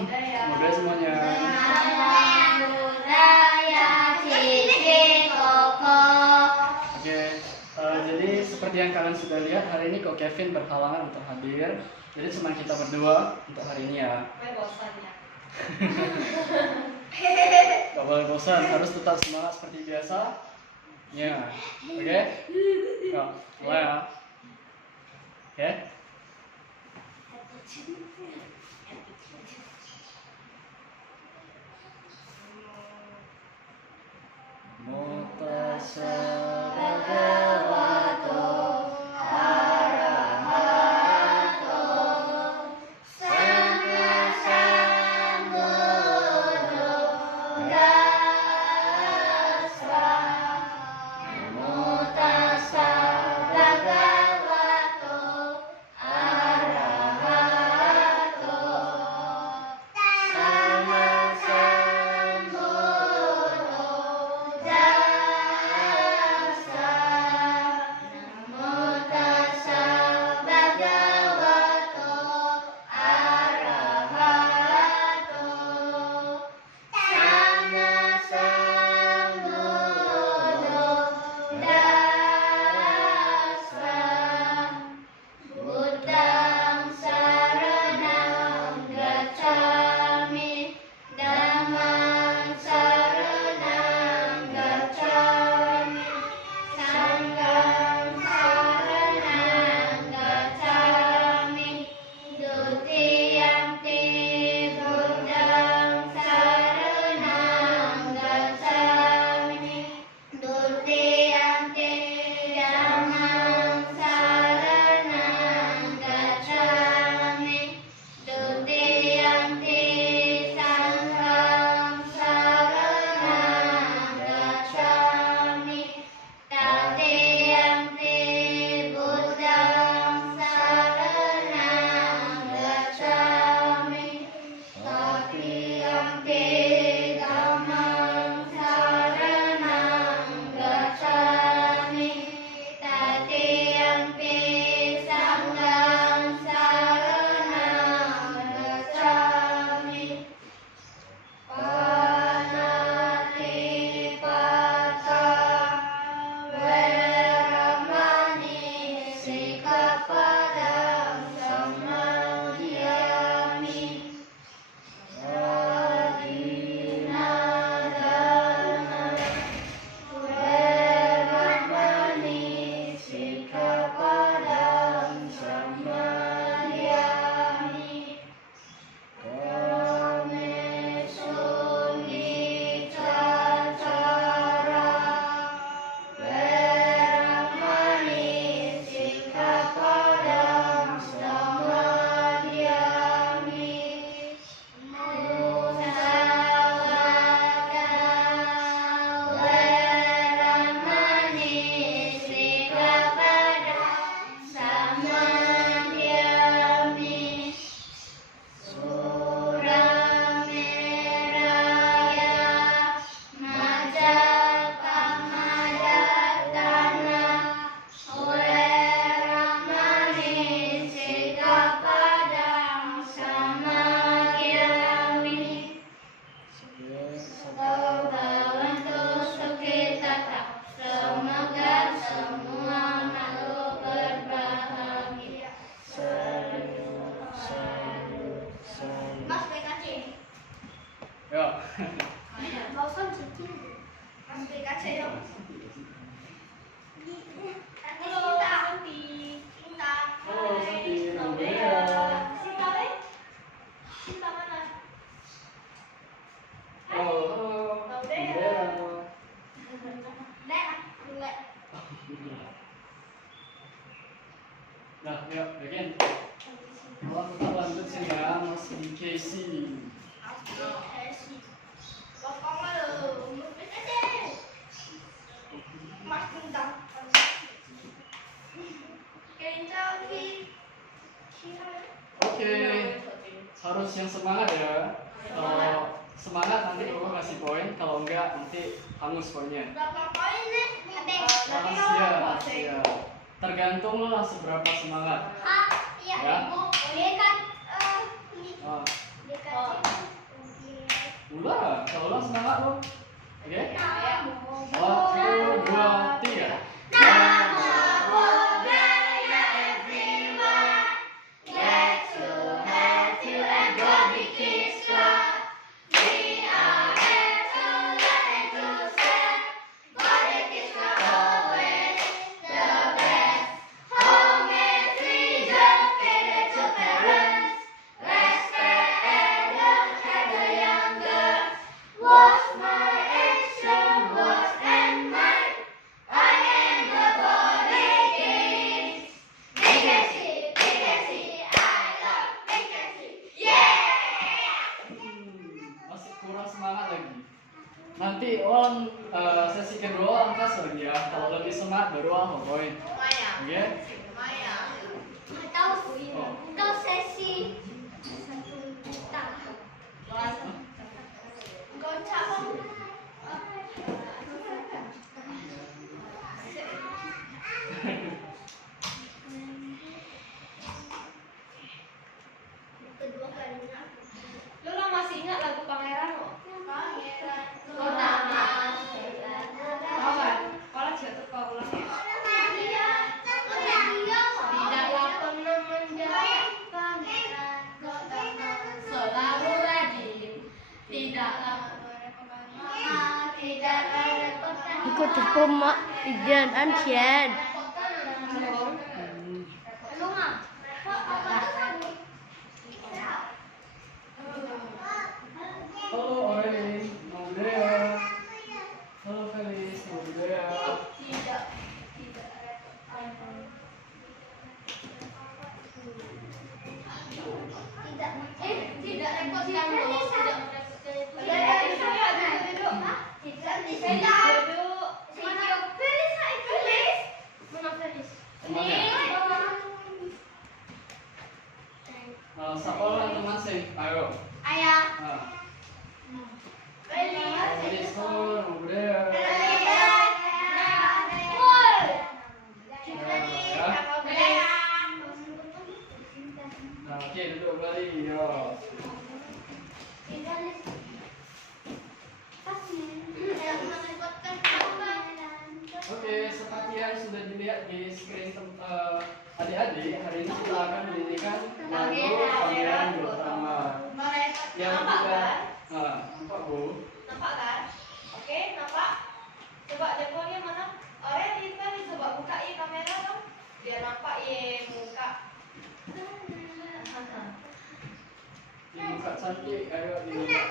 Semoga semuanya. Oke, jadi seperti yang kalian sudah lihat, hari ini Ko Kevin berhalangan untuk hadir. Jadi cuma kita berdua untuk hari ini ya. Gak boleh bosan, harus tetap semangat seperti biasa. Ya, oke? Yuk, mulai ya. Oke? Mutasa bhagavato arahato sama sambuddho dassa. Mutasa bhagavato arahato sama sambuddho dassa. Namo tassa bhagavato arahato sama sambuddho dassa. Buddhang saranang gacchami, dhammang saranang gacchami, sanghang saranang gacchami, dutiyampi buddhang saranang gacchami, dutiyampi dhammang saranang gacchami, dutiyampi sanghang saranang gacchami, tatiyampi buddhang saranang gacchami, tatiyampi dhammang saranang gacchami, tatiyampi sanghang saranang gacchami. Panatipata veramani sikkhapadang samadhiyami. Adinadana veramani sikkhapadang samadhiyami. Kamesunicacara veramani sikkhapadang samadhiyami. Musawada veramani sikkhapadang samadhiyami. Surameraya majapahadattana veramani sikkhapadang samadhiyami. Bhavantu sukhitata, semoga semua makhluk berbahagia. Mas PKC. Yuk. Bosan sedih. Mas PKC yuk. Halo, Santi. Cinta. Halo, Santi. Cinta, Cinta mana? Halo. Nah, yuk, begin. Kalau kita lanjut sih ya, masih di Casey. Oke, harus yang semangat ya. Kalau semangat nanti Bapak kasih poin, kalau enggak nanti hangus poinnya. Berapa poin nih? Rahasia. Tergantung lah seberapa semangat. Iya, Ya. Ibu. Dia kan Oh. dia kan ulang semangat lo. Oke? Ya. 1, 2, 3. Masih kurang semangat lagi. Nanti on sesi kedua angkas lagi ya. Kalau lebih semangat baru on poin. Oke? Atau sesi gocap. Kedua kalinya. Lu lah masih ingat lagu Pangeran kok? Pangeran. Tahu kan? Kalau juga tuh kau ulang ya. Tidaklah pernah menjauh pangeran Selalu rajin, tidaklah tidaklah repotkan. 一个直播吗？已经安全。 Lu mah? Halo Aurelin, mau budaya. Halo Felis, mau budaya. Tidak tidak repotkan lo, tidak merepotkan. Sekolah teman sih, ayo. Ayah. Nah, Felis. Felis tuh mau budaya. Nah, oke duduk kembali, yo. Oke, seperti yang sudah dilihat di screen adik-adik, hari ini kita akan menyanyikan lagu Pangeran Gautama. Yang kita, nampak Bu? Nampak kan? Oke, nampak? Coba jempolnya mana? Aurelin kan coba bukain kamera dong. Biar nampak ye muka. Ini muka cantik, ayo dibuka.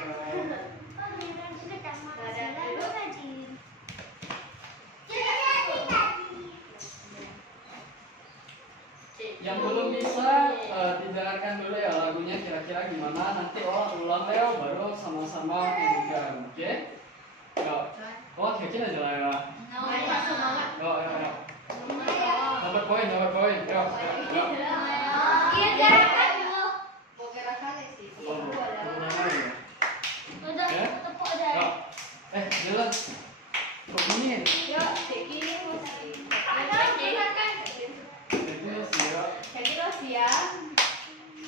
Yang belum bisa didengarkan dulu ya lagunya kira-kira gimana, nanti ulang Leo baru sama-sama nyanyikan, oke? Yuk, yakin aja lah ya. Yuk. Dapat poin, yuk. Oh, ulang lagi ya. Yuk. Jalan. Kok ini? Yuk, segini musik. Ini sih ya. Jadi terus ya.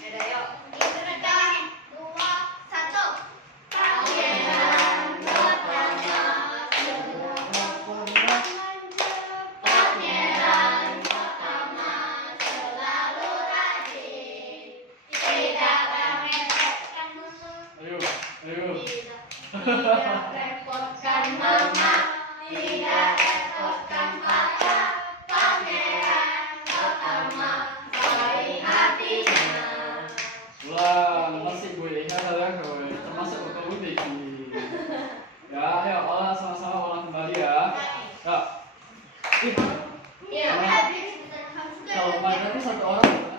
Ada yuk. Ayo. Tidak repotkan mama, tidak repotkan papa, Pangeran Gautama baik hatinya. Ulang, masih gue ingat ya gue, termasuk betul udik. Ya, ayo olah sama-sama ulang kembali ya. Ya. Ih, Iya. kalau kemarin itu satu orang gimana?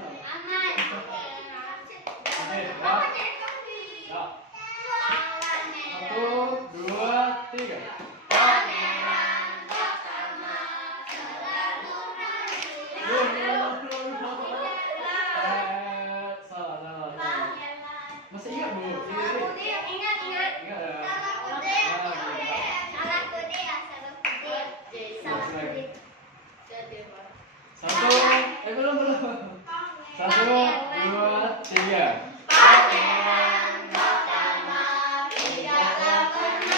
Oke, ya. Ya. 1, 2, 3. Salah. Masih ingat Bu? Ingat ya? Satu, belum. 1, 2, 3. Pangeran Gautama tidaklah pernah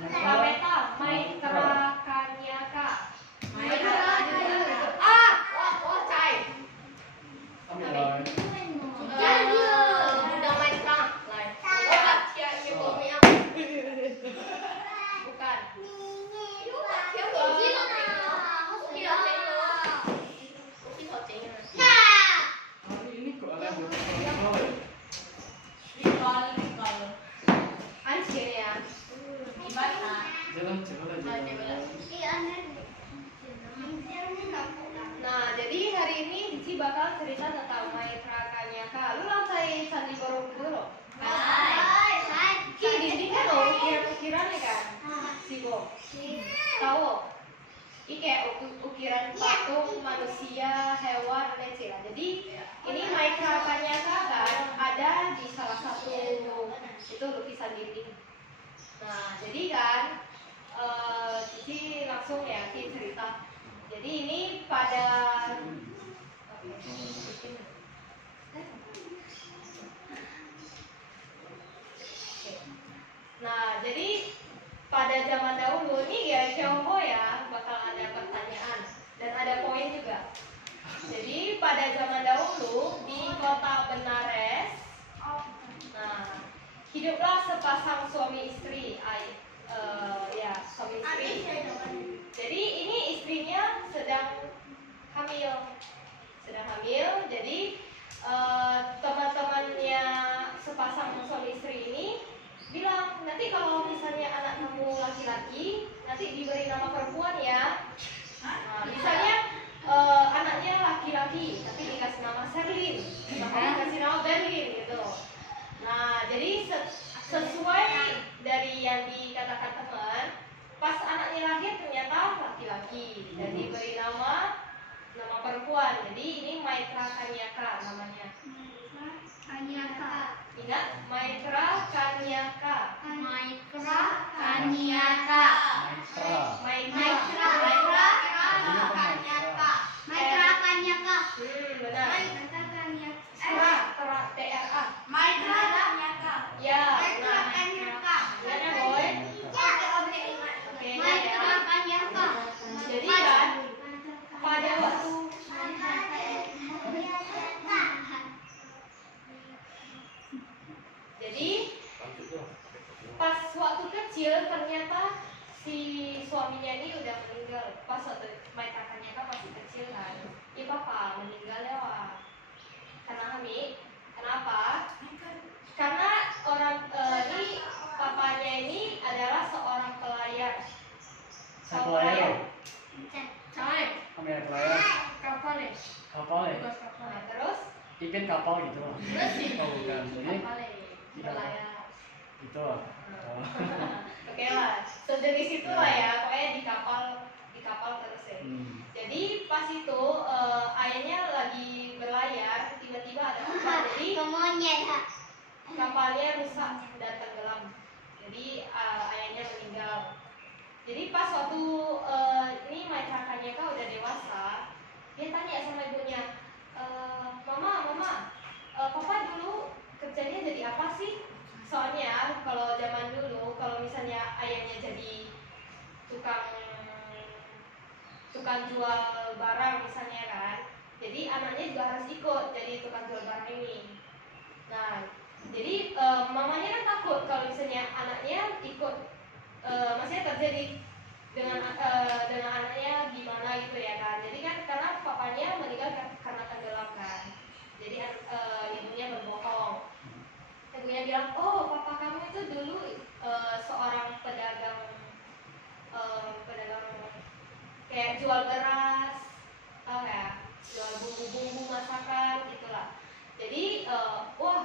Kameta, Maitra Kanyaka. Maitra Kanyaka. Oh, cai. Ambil lah. Udah Maitra. Lain. Bukan. Hari ini kok ada botol. Jalan jalan jalan. Nah, jadi hari ini Cici bakal cerita tentang Maitra Kanyaka. Lu lantai Candi Borobudur. Ki dindingnya lo ukiran-ukirannya kan? Sibo. Tahu? Ini kayak ukiran patung manusia, hewan, dan lain. Jadi ini Maitra Kanyaka kan ada di salah satu itu lukisan dinding. Nah, jadi kan Cici langsung ya Cici cerita. Jadi ini pada Nah, jadi pada zaman dahulu nih ya Shombo ya bakal ada pertanyaan dan ada poin juga. Jadi pada zaman dahulu di kota Benares, nah hiduplah sepasang suami istri, ya suami istri. Jadi ini istrinya sedang hamil, Jadi teman-temannya sepasang suami istri ini bilang, nanti kalau misalnya anak kamu laki-laki, nanti diberi nama perempuan ya. Nah, misalnya anaknya laki-laki, tapi dikasih nama Sherlyn, atau dikasih nama Berlin gitu. Nah, jadi sesuai dari yang dikatakan teman, pas anaknya lahir ternyata laki-laki dan diberi nama perempuan. Jadi ini Maitra Kanyaka namanya. Ingat Maitra Kanyaka. Maitra Kanyaka. Maitra. Benar. TRA. Ya. Ingatnya boy. Jadi kan pada waktu pas waktu kecil ternyata si suaminya ini udah meninggal. Pas waktu Maitra Kanyaka masih kecil kan, papa meninggal lewat karena hamil. Kenapa? Karena orang ini papanya ini adalah seorang pelayar. Pelayar. Pelayar. Pelayar. Kapal ya. Nah, terus Ikan kapal gitu loh. Oh bukan. Jadi pelayar. itu loh. Oh. Oke lah, sejenis itu lah ya, pokoknya di kapal terus ya. Jadi pas itu ayahnya lagi berlayar, tiba-tiba ada kapal, jadi kapalnya rusak dan tenggelam. Jadi ayahnya meninggal. Jadi pas waktu ini Maitra Kanyaka udah dewasa, dia tanya sama ibunya, Mama, papa dulu kerjanya jadi apa sih? Soalnya kalau zaman dulu, kalau misalnya ayahnya jadi tukang jual barang misalnya kan, jadi anaknya juga harus ikut jadi tukang jual barang ini. Nah, jadi mamanya kan takut kalau misalnya anaknya ikut, maksudnya terjadi dengan anaknya gimana gitu ya kan. Jadi kan karena papanya meninggal karena tenggelam kan, jadi ibunya berbohong. Ibunya bilang, oh papa kamu itu dulu seorang pedagang kayak jual beras, tau ya, jual bumbu-bumbu masakan gitulah. Jadi wah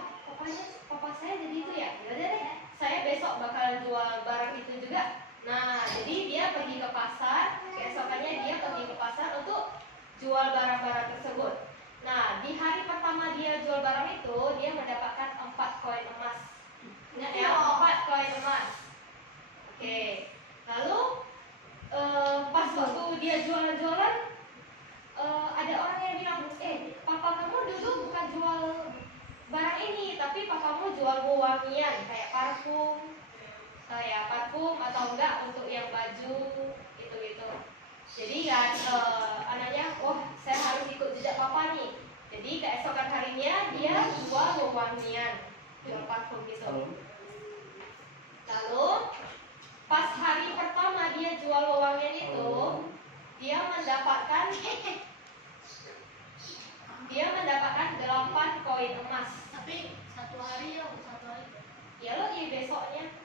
papa saya jadi itu ya, yaudah deh, saya besok bakal jual barang itu juga. Nah jadi dia pergi ke pasar, keesokannya dia pergi ke pasar untuk jual barang-barang tersebut. Nah di hari pertama dia jual barang itu, dia mendapatkan 4 koin emas. Ingat ya, 4 koin emas. Oke, lalu pas waktu dia jualan-jualan, ada orang yang bilang, papa kamu dulu bukan jual barang ini, tapi papamu jual wewangian kayak parfum atau enggak untuk yang baju itu. Jadi kan anaknya, wah saya harus ikut jejak papa nih. Jadi keesokan harinya dia jual wewangian, jual parfum gitu. Lalu pas hari pertama dia jual wewangian itu, dia mendapatkan 8 koin emas. Tapi satu hari. Ya lo iya besoknya.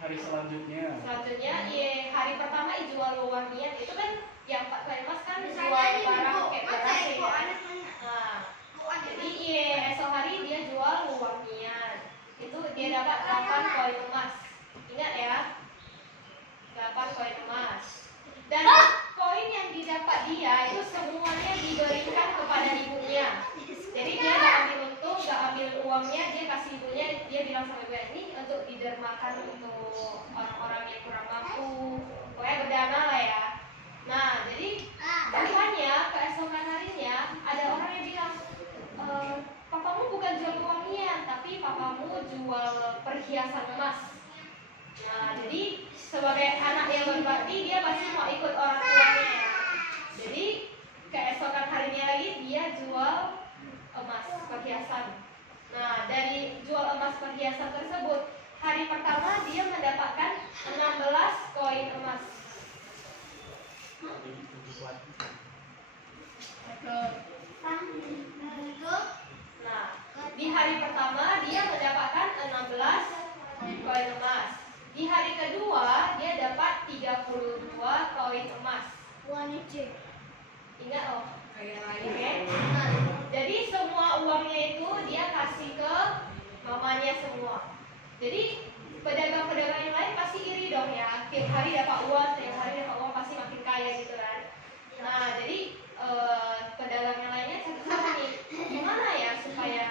Hari selanjutnya. Hari pertama jual wewangian itu kan yang 4 koin emas kan jual Misalnya barang ibu, kayak masa beras ibu ya. anak nanya. Nah, Bu, anak jadi esok hari dia jual wewangian. Itu dia dapat 8 koin emas. Ingat ya. 8 koin emas. Dan koin yang didapat dia itu semuanya diberikan kepada ibunya. Jadi dia gak ambil untung, gak ambil uangnya, dia kasih ibunya, dia bilang sama ibunya, ini untuk didermakan untuk orang-orang yang kurang mampu, pokoknya berdana lah ya. Nah, jadi rupanya keesokan harinya ada orang yang bilang, papamu bukan jual wewangian, tapi papamu jual perhiasan emas. Nah, jadi sebagai anak yang berbakti dia pasti mau ikut orang tuanya. Jadi keesokan harinya lagi dia jual emas perhiasan. Nah, dari jual emas perhiasan tersebut, hari pertama dia mendapatkan 16 koin emas. Nah, di hari pertama dia mendapatkan 16 koin emas. Di hari kedua dia dapat 32 koin emas. Ingat loh, oke? Jadi semua uangnya itu dia kasih ke mamanya semua. Jadi pedagang-pedagang yang lain pasti iri dong ya. Tiap hari dapat uang, pasti makin kaya gitu kan. Nah, jadi pedagang yang lainnya cari nih, gimana ya supaya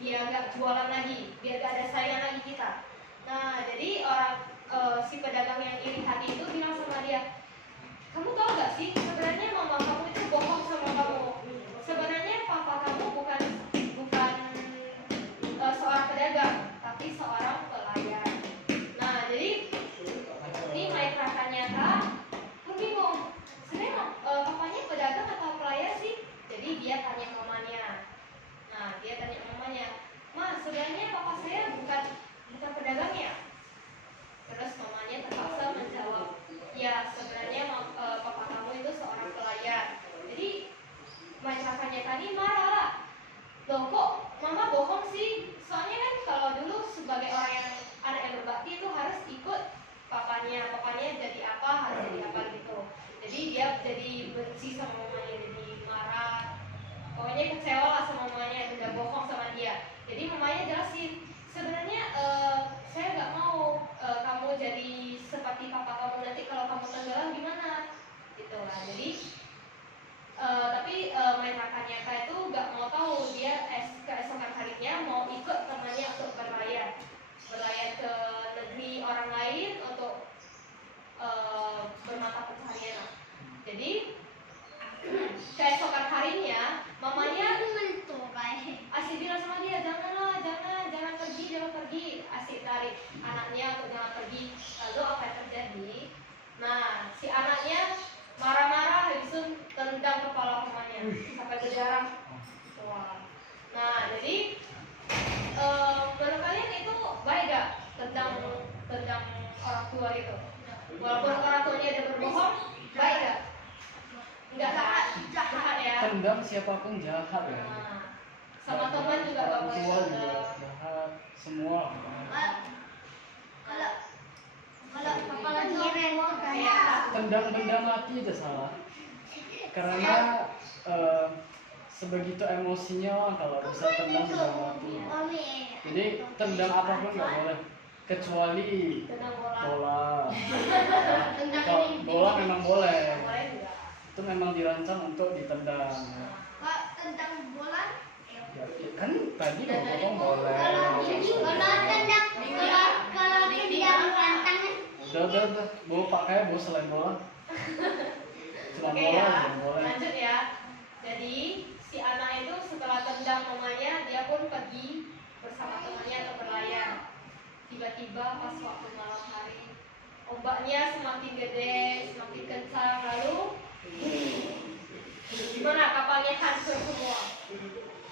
dia nggak jualan lagi, biar gak ada saingan lagi kita. Nah, jadi si pedagang yang iri hati itu bilang sama dia, kamu tahu gak sih sebenarnya mama kamu itu bohong sama kamu. Sebenarnya papa kamu bukan seorang pedagang, tapi seorang pelayan. Nah, jadi ini main nyata, aku bingung. Sebenarnya papanya pedagang atau pelayan sih? Jadi dia tanya mamanya. Nah, dia tanya mamanya, Ma, sebenarnya papa saya bukan pedagang ya? Terus mamanya terpaksa menjawab, ya sebenarnya papa kamu itu seorang pelayan. Jadi masyarakat tadi marah lah. Loh kok mama bohong sih? Soalnya kan kalau dulu sebagai orang yang anak yang berbakti itu harus ikut papanya jadi apa, harus jadi apa gitu. Jadi dia jadi benci sama mamanya, jadi marah. Pokoknya kecewa lah sama mamanya, udah bohong sama dia. Jadi mamanya jelasin, sebenarnya saya nggak mau kamu jadi seperti papa kamu, nanti kalau kamu tenggelam gimana gitu lah. Jadi tapi main nyata itu nggak mau tahu, dia keesokan harinya mau ikut temannya untuk berlayar ke negeri orang lain untuk bermata pencaharian lah. Jadi keesokan harinya mamanya asik bilang sama dia, jangan pergi, asik tarik anaknya untuk jangan pergi. Lalu apa yang terjadi? Nah, si anaknya marah-marah, habis itu tendang kepala mamanya sampai berdarah. Wah. Nah, jadi menurut kalian itu baik gak tendang orang tua gitu? Walaupun orang tuanya ada berbohong, baik gak? Enggak, jahat ya. Tendang siapapun jahat ya. Nah, sama teman juga gak boleh Tua juga tendang. jahat, semua. Kalau kepala kira Ya. Tendang benda mati itu salah. Karena sebegitu emosinya kalau bisa tendang benda mati. Jadi tendang apapun nggak boleh, kecuali Tendang bola. bola. Kalau bola memang boleh. Boleh juga. Itu memang dirancang untuk ditendang. tentang bola. Ya, kan tadi mau ngomong boleh. Kalau tendang rantang Udah, bawa pakai bawa selain bola. Cuma Oke bola, ya, jangan boleh. lanjut ya. Jadi si anak itu setelah tendang mamanya, dia pun pergi bersama temannya untuk berlayar. Tiba-tiba pas waktu malam hari, ombaknya pohonnya semakin gede, semakin kencang, lalu gimana kapalnya hancur semua,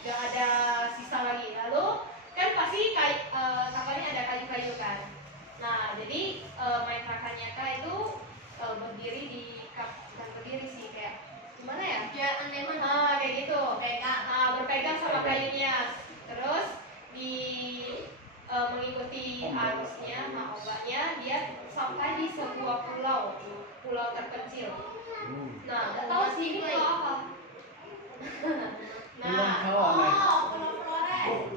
gak ada sisa lagi. Lalu kan pasti kapalnya ada kayu-kayu kan. Nah jadi Main Rakanyaka itu berdiri di bukan berdiri sih, kayak gimana ya? Ya, aneh banget. Kayak gitu. Berpegang sama kayunya. Terus mengikuti arusnya, ombaknya, dia sampai di sebuah pulau terpencil. Nah, nggak tahu sih ini pulau apa. Belum Nah, tahu aneh. Pulau Flores.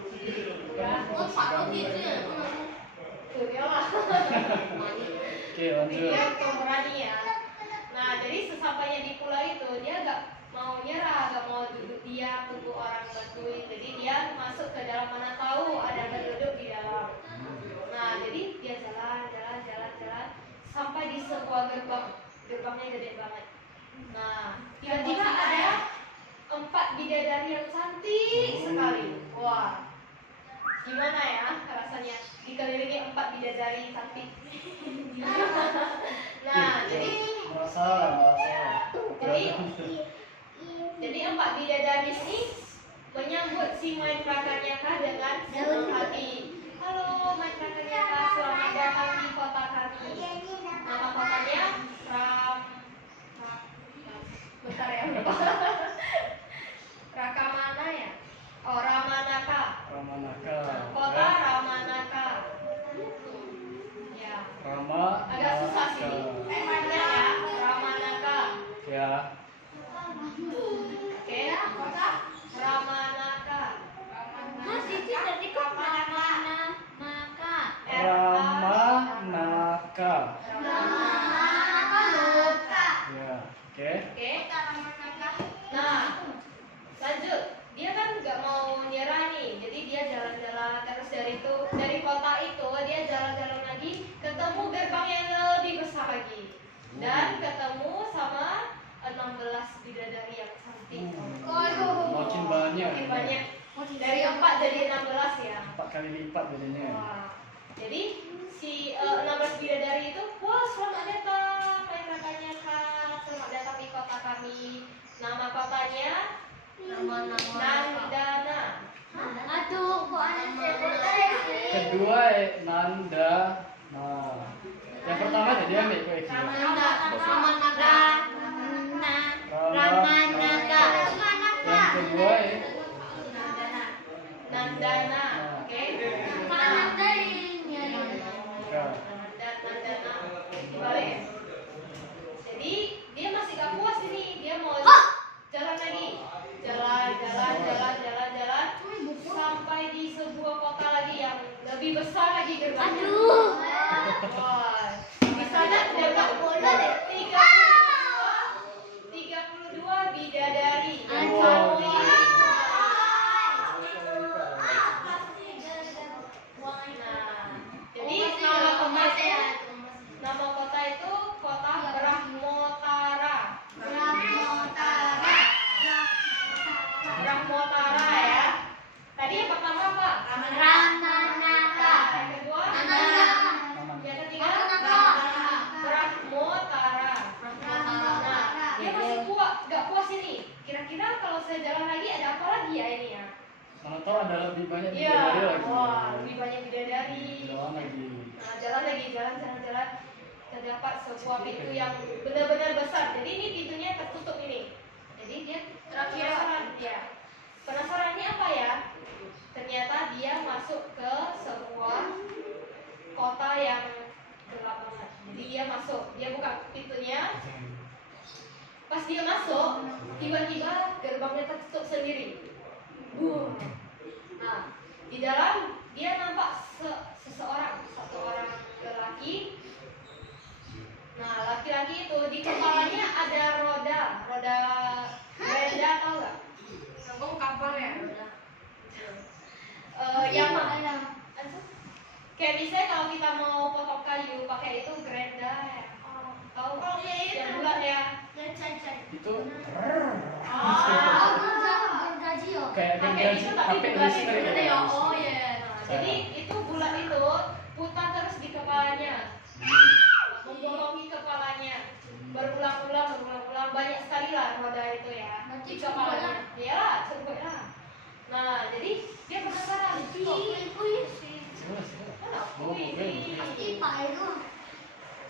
ya, Patut itu ya. tuh dia lah. Oke, lanjut. Dia pemberani ya. Nah, jadi sesampainya di pulau itu dia gak mau nyerah, gak mau duduk diam tunggu orang bantuin. Jadi dia masuk ke dalam, mana tahu ada penduduk di dalam. Nah, jadi dia jalan sampai di sebuah gerbangnya gede banget. Nah, tiba-tiba ada 4 bidadari yang cantik sekali. Wah, gimana ya rasanya dikelilingi 4 bidadari cantik. Nah, jadi Merasa. Jadi 4 bidadari ini menyambut si Main Rakanyaka dengan senang hati. Halo Main Rakanyaka, selamat datang di kota kami. Nama kotanya bentar ya, lupa. Rakamana ya? Oh, Ramanaka. Ramanaka. Kota Ramanaka. Ya. Rama. Agak susah sih. Ingat ya, Ramanaka. Ya. Oke, kota Ramanaka. Mas itu dari mana? Maka. Ramanaka. Ramanaka lupa. Ya. Oke. Oke. Kota Ramanaka. Nah, lanjut. Dia kan nggak mau nyerah nih, jadi dia jalan-jalan terus dari kota itu dia jalan-jalan lagi, ketemu gerbang yang lebih besar lagi, dan ketemu sama 16 bidadari yang cantik. Makin banyak. Makin banyak. Dari 4 jadi 16 ya. 4 kali lipat jadinya. Wah. Jadi si 16 bidadari itu, wah selamat datang Main Rakanyaka, selamat datang di kota kami. Nama kotanya Nandana. Aduh, kok aneh Kedua Nanda. Nah. Yang pertama jadi ambil kue kira. Ramanaka. Ramanaka. Yang kedua Nandana. Oke. Nah, Ya. Nandana. Dibalik ya. Jadi dia masih gak puas ini, dia mau jalan lagi. Jalan sampai di sebuah kota lagi yang lebih besar lagi gerbangnya. Wah, di sana terdapat 32 bidadari yang cantik. Nah, jadi nama kota itu kota Brahmotara. Brahmotara ya. Tadi yang pertama apa? Ramanaka. Yang kedua? Ramanaka. Yang ketiga? Brahmotara. Nah, dia masih gak puas ini. Kira-kira kalau saya jalan lagi ada apa lagi ya ini ya? Mana tahu ada lebih banyak Iya, bidadari lagi. wah lebih banyak bidadari. Jalan lagi. Nah, jalan lagi, jalan. Terdapat sebuah pintu yang benar-benar besar. Jadi ini pintunya tertutup ini. Jadi dia penasaran ya. Penasaran ini apa ya? Ternyata dia masuk ke sebuah kota yang gelap banget. Jadi dia masuk, dia buka pintunya. Pas dia masuk, tiba-tiba gerbangnya tertutup sendiri. Nah, di dalam dia nampak satu orang lelaki. Nah, laki-laki itu di kepalanya ada roda ganda, tau nggak? Nanggung kapal ya. Yang kayak misalnya kalau kita mau potong kayu pakai itu gerenda ya. Tahu? Oh, iya, iya. Yang bulat ya. Itu Kayak kayak gitu gergaji tapi pakai bulat listrik itu. ya. Oh iya. Nah, jadi itu bulat itu putar terus di kepalanya, memborong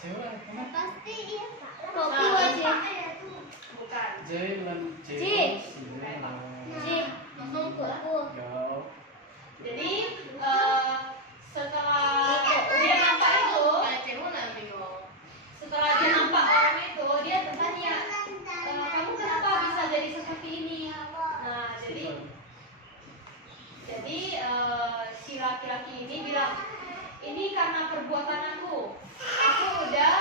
Cewek, kamu? Pasti iya Pak. Kopi Nah, wajib. Pak. Bukan. Jalan, J. Langsung kuku. Jauh. Jadi setelah dia nampak itu, setelah dia nampak orang itu, dia bertanya, kamu kenapa bisa jadi seperti ini? Nah, jadi si laki-laki ini bilang, ini karena perbuatan aku udah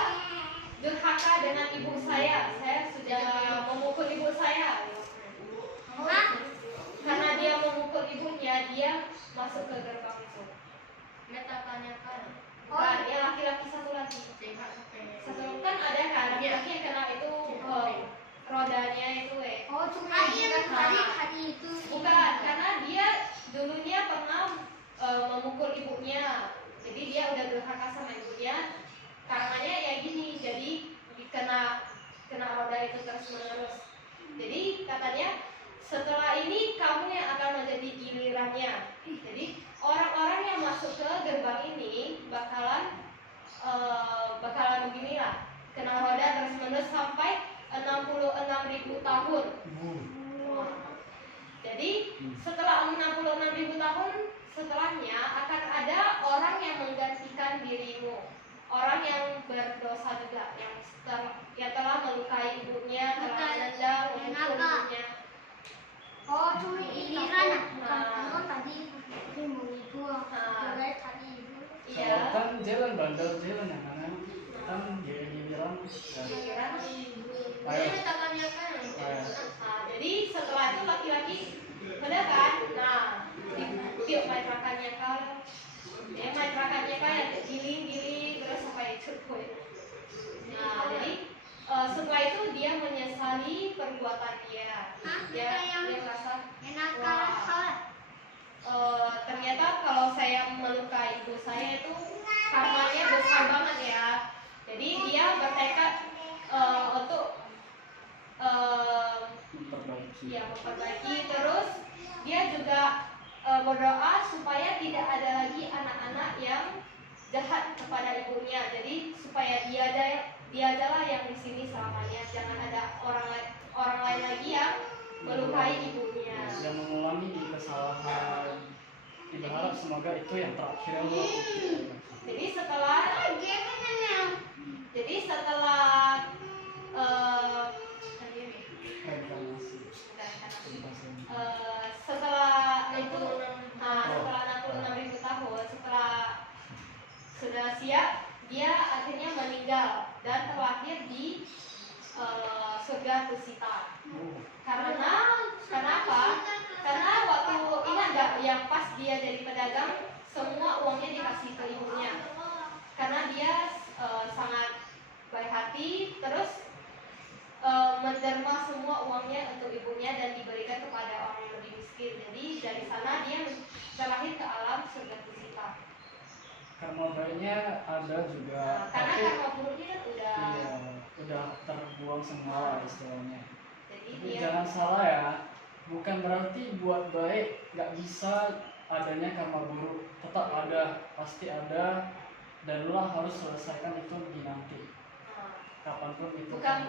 durhaka dengan ibu saya sudah memukul ibu saya. Karena dia memukul ibunya, dia masuk ke gerbang itu. Bukan, yang laki-laki satu lagi. Satu kan ada kan, laki-laki yang kena itu rodanya itu Cuma tadi itu. Bukan, karena dia dulunya pernah memukul ibunya. Jadi dia udah durhaka sama ibunya. Karenanya ya gini, jadi kena roda itu terus menerus. Jadi katanya setelah ini kamu yang akan menjadi gilirannya. Jadi orang-orang yang masuk ke gerbang ini bakalan beginilah, kena roda terus menerus sampai 66.000 tahun. Jadi setelah 66.000 tahun setelahnya akan ada orang yang menggantikan dirimu, orang yang berdosa juga, yang telah melukai ibunya, telah menendang, memukul ibunya. Cuma giliran bukan tadi itu mau itu. Tadi itu. Iya. Kan jalan bandel jalan yang mana? Kan giliran. Giliran. Ayo. Jadi setelah itu laki-laki udah kan, dia main rakannya kan, yang giling terus sampai cukup. Nah, jadi setelah itu dia menyesali perbuatan dia. Dia merasa, wah, ternyata kalau saya melukai ibu saya itu karmanya besar banget ya. Jadi dia bertekad untuk memperbaiki. Terus dia juga berdoa supaya tidak ada lagi anak-anak yang jahat kepada ibunya. Jadi supaya dia ajalah yang di sini selamanya. Jangan ada orang lain lagi yang melukai ibunya. Yang mengulangi kesalahan. Berharap semoga itu yang terakhir. Jadi setelah setelah itu, setelah 66.000 tahun, setelah sudah siap, dia akhirnya meninggal dan terlahir di surga Tusita. Karena kenapa? Karena waktu ingat gak yang pas dia jadi pedagang, semua uangnya dikasih ke ibunya. Karena dia sangat baik hati, terus menderma semua uangnya untuk ibunya dan diberikan kepada orang yang lebih miskin. Jadi dari sana dia terlahir ke alam surga Tusita. Karma baiknya ada juga. Karena tapi karma buruknya kan udah terbuang semua istilahnya. jadi Tapi dia jangan salah ya, bukan berarti buat baik nggak bisa adanya karma buruk. Tetap ada, pasti ada, dan lu harus selesaikan itu di nanti. Kapanpun itu bukan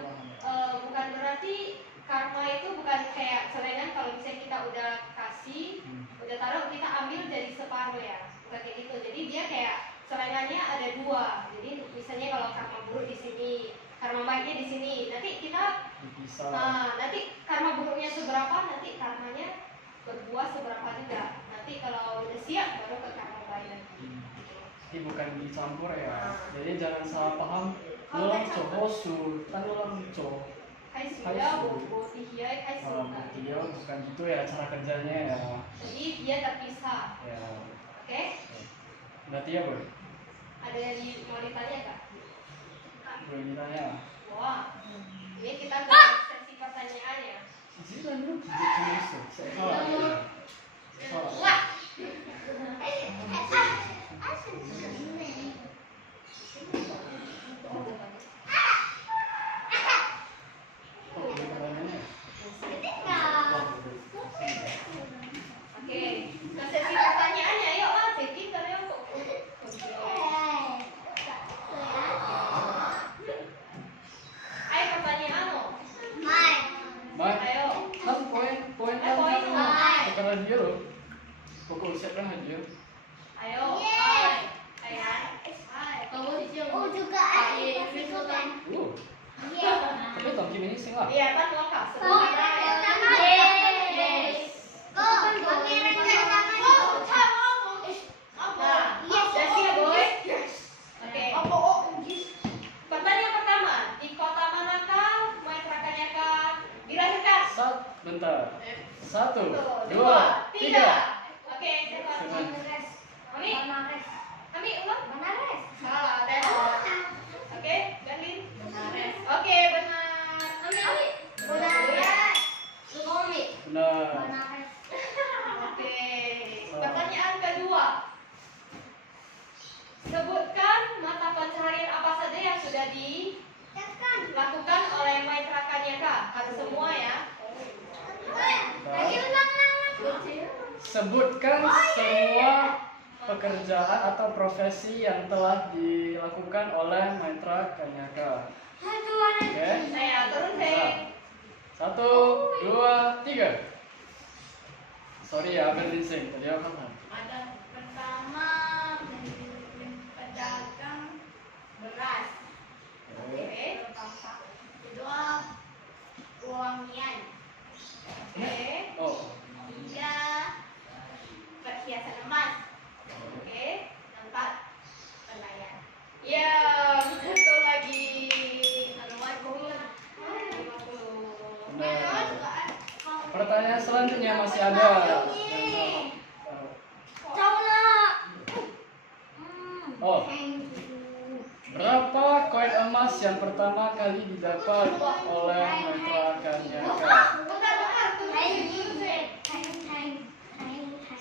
berarti karma itu bukan kayak selengan. Kalau misalnya kita udah kasih, udah taruh, kita ambil jadi separuh ya, bukan kayak gitu. Jadi dia kayak selengannya ada dua. Jadi misalnya kalau karma buruk di sini, karma baiknya di sini, nanti kita dipisah. nanti karma buruknya seberapa, nanti karmanya berbuah seberapa juga. Nanti kalau udah siap baru ke karma baik. Ini bukan dicampur ya. Jadi jangan salah paham. Ulang cohosu, kan ulang co. Kai sudah bobo tihia kai sudah. Dia bukan gitu ya cara kerjanya ya. Jadi dia terpisah. Ya. Oke? Berarti ya boy. Ada yang mau ditanya kak? Boleh ditanya. Wah, ini kita ke sesi pertanyaannya. Sih kan lu tulis saya salah. Salah. Wah, Oh, ini pertanyaannya. oke. Ke sesi pertanyaannya, yuk lah. Jadi kalian kok. terserah aja. Ayo. Yes. Ayan. Kamu di sini. Oh juga ada ikutan. Iya. Tapi Tom Kim ini sing lah. Iya kan lengkap. Oh, Sebenarnya. sama. Yes. Oh, pangeran sama. Oh, Nah, yes. udah siap boy. Yes. Oke. Oh, yes. Pertanyaan pertama, di kota manakah Maitrakanyaka dilahirkan? Bentar. 1, 2, 3. Oke, Stefan. Stefan. Ami, Banares. Ami ulang. Banares. Salah, Stefan. Oke, Galin. Oke, benar. Ami. Banares. Sukomi. Benar. Banares. Oke. Pertanyaan kedua. Sebutkan mata pencaharian apa saja yang sudah dilakukan oleh Maitrakanyaka. Harus semua ya. Lagi ulang-ulang. Sebutkan semua pekerjaan atau profesi yang telah dilakukan oleh Maitrakanyaka. Oke. Saya turun sih. 1, 2, 3. Sorry ya, Berlin sing. Tadi aku kapan? Ada pertama pedagang beras. Oke. Kedua uangian. Oke. Oh. Tiga perhiasan emas. Oke. Empat pelayan. Ya, betul lagi. Nah, pertanyaan selanjutnya masih ada. Oh, berapa koin emas yang pertama kali didapat oleh Maitrakanyaka?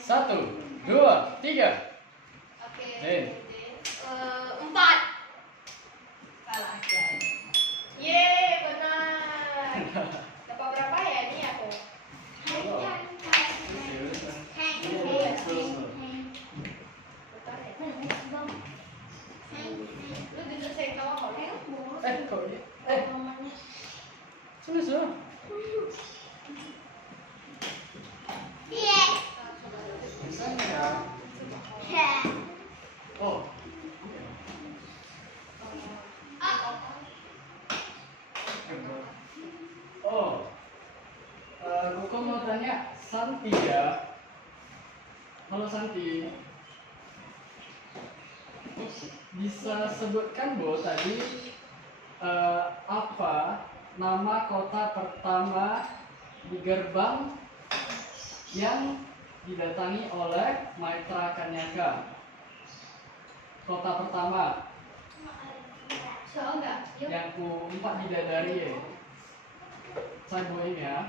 1, 2, 3. Oke. Hei. 4. Salah. Yeay, benar. Dapat berapa ya ini aku? Betul ya? Lu duduk saya tahu kok. Kok ini? Sudah. Misalnya ya. Oh. Oh. Koko mau tanya Santi ya. Halo Santi. Bisa sebutkan Bu tadi apa nama kota pertama di gerbang yang didatangi oleh Maitrakanyaka? Kota pertama So enggak? Yuk. yang ku-4 bidadari ya. Saya buain ya.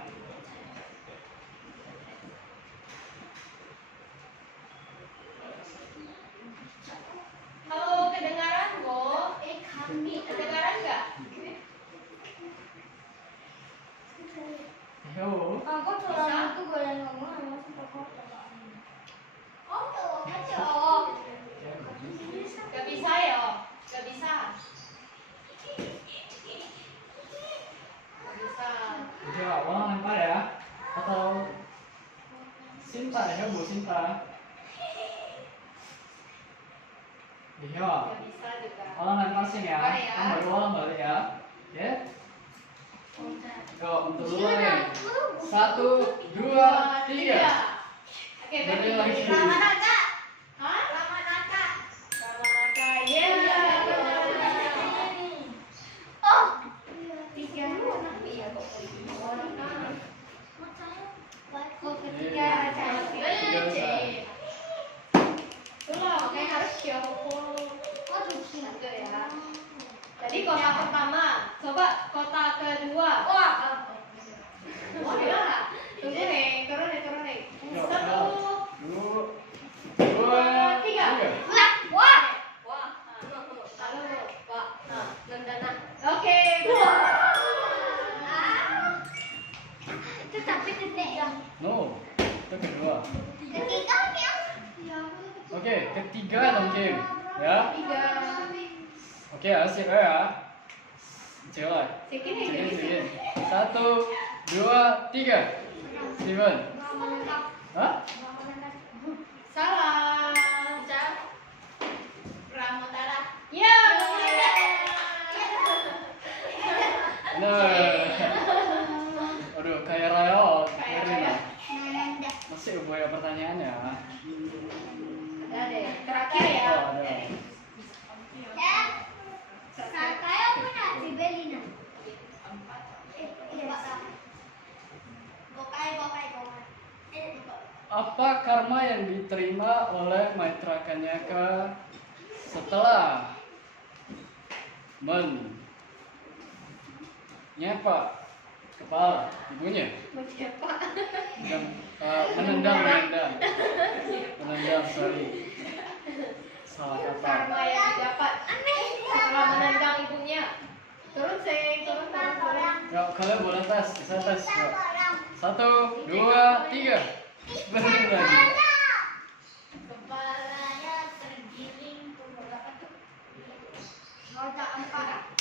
Halo, kedengaran, Bo? Kedengaran enggak? Yo. Aku tulang itu boleh ngomong sama si Oh, tuh, kacau. Gak bisa ya? Gak bisa. Gak bisa. Coba ulang lempar ya. Atau Sinta ya, Bu Sinta. Iya. Gak bisa juga. Ulang lempar sing ya. Lempar ya. Kamu baru ulang balik ya. Oke. Yo, untuk dulu ya. 1, 2, 3. Oke, Berarti berarti lagi. Ramanaka. Hah? Ramanaka. Ramanaka, yeah. Oh. 3. Iya, kok. Kok Ketiga aja. Tuh, oke harus siap. Waduh, Satu ya. Jadi kota pertama, coba kota kedua. Wah. Wah, tunggu nih, turun nih. Yo, 1, 2, 3. Wah. Wah, lalu, wah, nendana. Oke, Itu tapi titik ya. No. Itu kedua. Ketiga ya. Oke, ketiga dong Kim. Ya. 3. Oke, asik ya. Coba. Segini. 1, 2, 3. Steven. Ramanaka. Hah? Ramanaka. Salah. Pramutara. Ya. Nah. Aduh, kayak Raya. Kayak Rina. Raya. Nanda. Masih banyak pertanyaannya. Ada deh. Terakhir ya. Oh, ada. Ya. Saya punya di Belina. Iya. Bokai. Apa karma yang diterima oleh Maitra Kanyaka setelah menyapa kepala ibunya dan menendang, sorry, salah kata. Karma yang didapat setelah menendang ibunya. Turun. Ya, kalian boleh tes, saya tes. Yuk. 1, 2, 3. Berhenti lagi. Kepalanya tergiling ke roda 4.